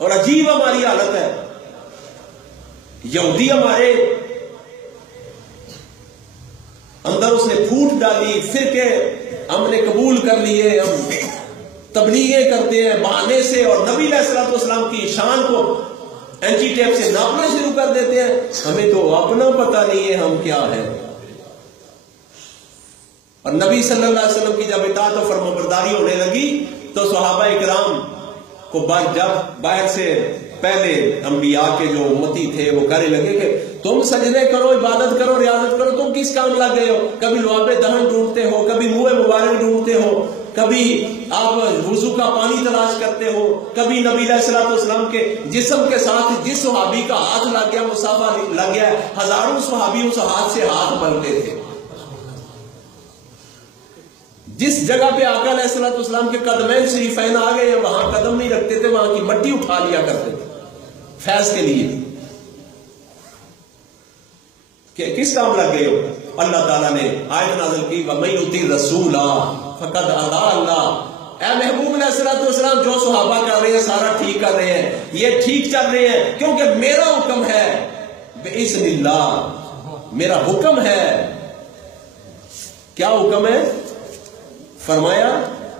اور عجیب ہماری حالت ہے. یہودی ہمارے اندر اس نے پھوٹ ڈالی، فرقے ہم نے قبول کر لیے، ہم تبلیغیں کرتے ہیں بہانے سے، اور نبی علیہ الصلوۃ والسلام کی شان کو اینچی ٹیپ سے ناپنا شروع کر دیتے ہیں. ہمیں تو اپنا پتہ نہیں ہے ہم کیا ہیں. اور نبی صلی اللہ علیہ وسلم کی جب اطاعت و فرمانبرداری ہونے لگی تو صحابہ اکرام کو جب باہر سے پہلے انبیاء کے جو امتی تھے وہ کہنے لگے کہ تم سجدے کرو، عبادت کرو، ریاضت کرو، تم کس کام لگ گئے ہو؟ کبھی لعاب دہن ڈھونڈتے ہو، کبھی منہ مبارک ڈھونڈتے ہو، کبھی آپ وضو کا پانی تلاش کرتے ہو، کبھی نبی علیہ الصلوۃ والسلام کے جسم کے ساتھ جس صحابی کا ہاتھ لگ گیا، مصافحہ لگ گیا، ہزاروں صحابی اس ہاتھ سے ہاتھ ملتے تھے. جس جگہ پہ آقا علیہ الصلوۃ والسلام کے قدمین شریفین آ گئے ہیں وہاں قدم نہیں رکھتے تھے، وہاں کی مٹی اٹھا لیا کرتے تھے فیض کے لیے. کہ کس کام لگ گئے ہو؟ اللہ تعالیٰ نے آیت نازل کی وَمَن یُطِعِ الرَّسُولَ فَقَدْ أَطَاعَ اللَّهَ. اے محبوب علیہ الصلوۃ والسلام، جو صحابہ کر رہے ہیں سارا ٹھیک کر رہے ہیں، یہ ٹھیک چل رہے ہیں کیونکہ میرا حکم ہے بِإِذْنِ اللَّهِ، میرا حکم ہے. کیا حکم ہے؟ فرمایا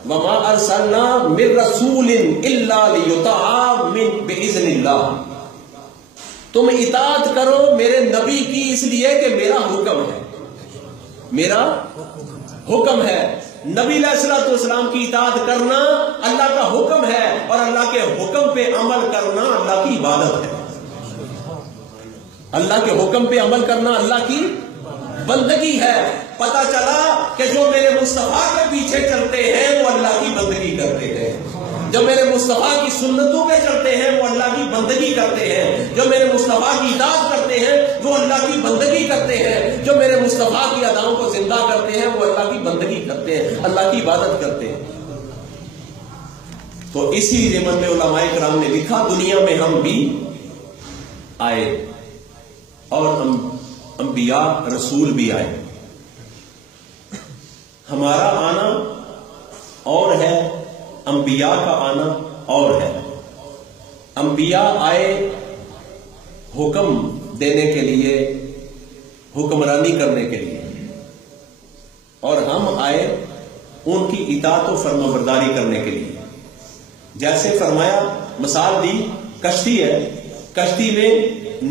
وَمَا أَرْسَلْنَا مِن رَّسُولٍ إِلَّا لِيُطَاعَ بِإِذْنِ اللَّهِ. تم اطاعت کرو میرے نبی کی اس لیے کہ میرا حکم ہے، میرا حکم ہے. نبی علیہ الصلوۃ والسلام کی اطاعت کرنا اللہ کا حکم ہے، اور اللہ کے حکم پہ عمل کرنا اللہ کی عبادت ہے. اللہ کے حکم پہ عمل کرنا اللہ کی بندگی ہے. پتہ چلا کہ جو میرے مصطفیٰ کے پیچھے چلتے ہیں وہ اللہ کی بندگی کرتے ہیں، جو میرے مصطفیٰ کی سنتوں پہ چلتے ہیں وہ اللہ کی بندگی کرتے ہیں، جو میرے مصطفیٰ کی اطاعت کرتے ہیں وہ اللہ کی بندگی کرتے ہیں، جو میرے مصطفیٰ کی اداؤں کو زندہ کرتے ہیں وہ اللہ کی بندگی کرتے ہیں، اللہ کی عبادت کرتے ہیں. تو اسی ضمن میں علماء کرام نے لکھا دنیا میں ہم بھی آئے اور انبیاء رسول بھی آئے. ہمارا آنا اور ہے، انبیاء کا آنا اور ہے. انبیاء آئے حکم دینے کے لیے، حکمرانی کرنے کے لیے، اور ہم آئے ان کی اطاعت و فرمانبرداری کرنے کے لیے. جیسے فرمایا، مثال دی، کشتی ہے، کشتی میں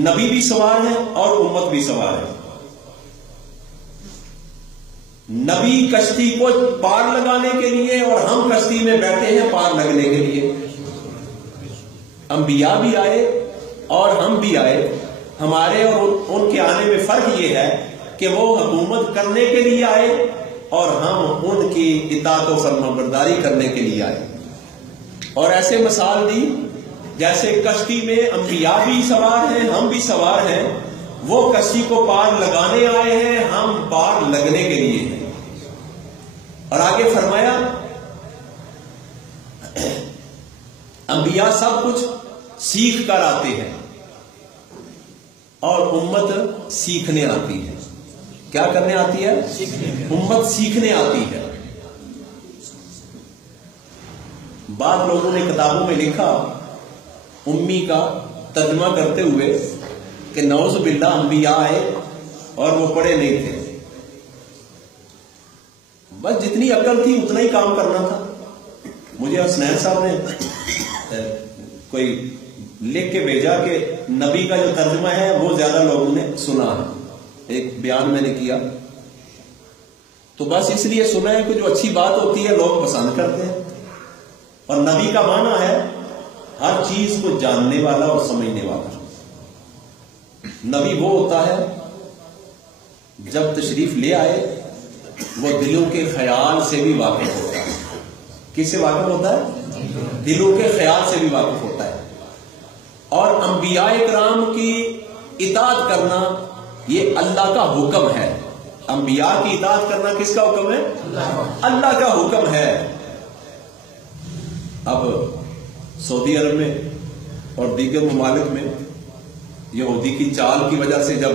نبی بھی سوار ہے اور امت بھی سوار ہے. نبی کشتی کو پار لگانے کے لیے اور ہم کشتی میں بیٹھے ہیں پار لگنے کے لیے. انبیاء بھی آئے اور ہم بھی آئے. ہمارے اور ان کے آنے میں فرق یہ ہے کہ وہ حکومت کرنے کے لیے آئے اور ہم ان کی اطاعت و فرمانبرداری کرنے کے لیے آئے. اور ایسے مثال دی جیسے کشتی میں انبیاء بھی سوار ہیں، ہم بھی سوار ہیں. وہ کشتی کو پار لگانے آئے ہیں، ہم پار لگنے کے لیے ہیں. اور آگے فرمایا انبیاء سب کچھ سیکھ کر آتے ہیں اور امت سیکھنے آتی ہے. کیا کرنے آتی ہے؟ امت سیکھنے آتی ہے. بعض لوگوں نے کتابوں میں لکھا امی کا ترجمہ کرتے ہوئے کہ نعوذ باللہ انبیاء آئے اور وہ پڑھے نہیں تھے. بس جتنی عقل تھی اتنا ہی کام کرنا تھا. مجھے حسنین صاحب نے کوئی لکھ کے بھیجا کہ نبی کا جو ترجمہ ہے وہ زیادہ لوگوں نے سنا ہے. ایک بیان میں نے کیا تو بس اس لیے سنا ہے کہ جو اچھی بات ہوتی ہے لوگ پسند کرتے ہیں. اور نبی کا معنی ہے ہر چیز کو جاننے والا اور سمجھنے والا. نبی وہ ہوتا ہے جب تشریف لے آئے وہ دلوں کے خیال سے بھی واقف ہوتا ہے. کس سے واقف ہوتا ہے؟ دلوں کے خیال سے بھی واقف ہوتا ہے. اور انبیاء کرام کی اطاعت کرنا یہ اللہ کا حکم ہے. انبیاء کی اطاعت کرنا کس کا حکم ہے؟ اللہ کا حکم ہے. اب سعودی عرب میں اور دیگر ممالک میں یہودی کی چال کی وجہ سے جب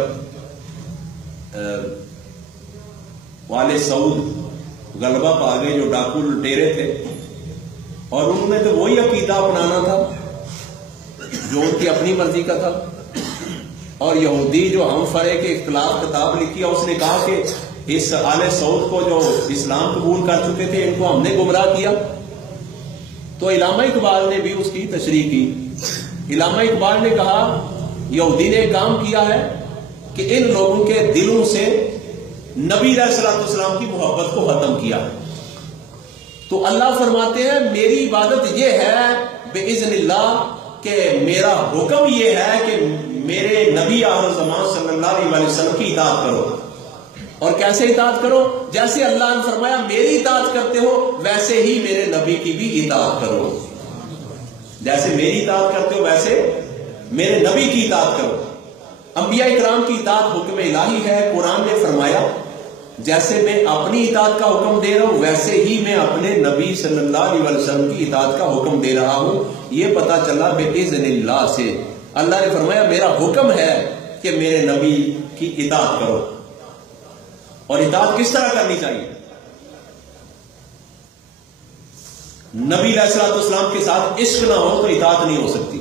والے سعود غلبہ پا گئے جو ڈاکو لٹیرے تھے، اور انہوں نے تو وہی عقیدہ اپنانا تھا جو ان کی اپنی مرضی کا تھا، اور یہودی جو ہم فرے کے اختلاف کتاب لکھی ہے اس نے کہا کہ اس آل سعود کو جو اسلام قبول کر چکے تھے ان کو ہم نے گمراہ کیا۔ تو علامہ اقبال نے بھی اس کی تشریح کی۔ علامہ اقبال نے کہا یہودی نے کام کیا ہے کہ ان لوگوں کے دلوں سے نبی علیہ الصلوۃ والسلام کی محبت کو ختم کیا۔ تو اللہ فرماتے ہیں میری عبادت یہ ہے باذن اللہ کہ میرا حکم یہ ہے کہ میرے نبی آخر الزمان صلی اللہ علیہ وسلم کی اطاعت کرو۔ اور کیسے اطاعت کرو؟ جیسے اللہ نے فرمایا میری اطاعت کرتے ہو ویسے ہی میرے نبی کی بھی اطاعت کرو، جیسے میری اطاعت کرتے ہو ویسے میرے نبی کی اطاعت کرو۔ انبیاء اکرام کی اطاعت حکم الہی ہے۔ قرآن نے فرمایا جیسے میں اپنی اطاعت کا حکم دے رہا ہوں ویسے ہی میں اپنے نبی صلی اللہ علیہ وسلم کی اطاعت کا حکم دے رہا ہوں۔ یہ پتہ چلا باذن اللہ سے۔ اللہ نے فرمایا میرا حکم ہے کہ میرے نبی کی اطاعت کرو۔ اور اطاعت کس طرح کرنی چاہیے؟ نبی علیہ الصلوۃ والسلام کے ساتھ عشق نہ ہو تو اطاعت نہیں ہو سکتی۔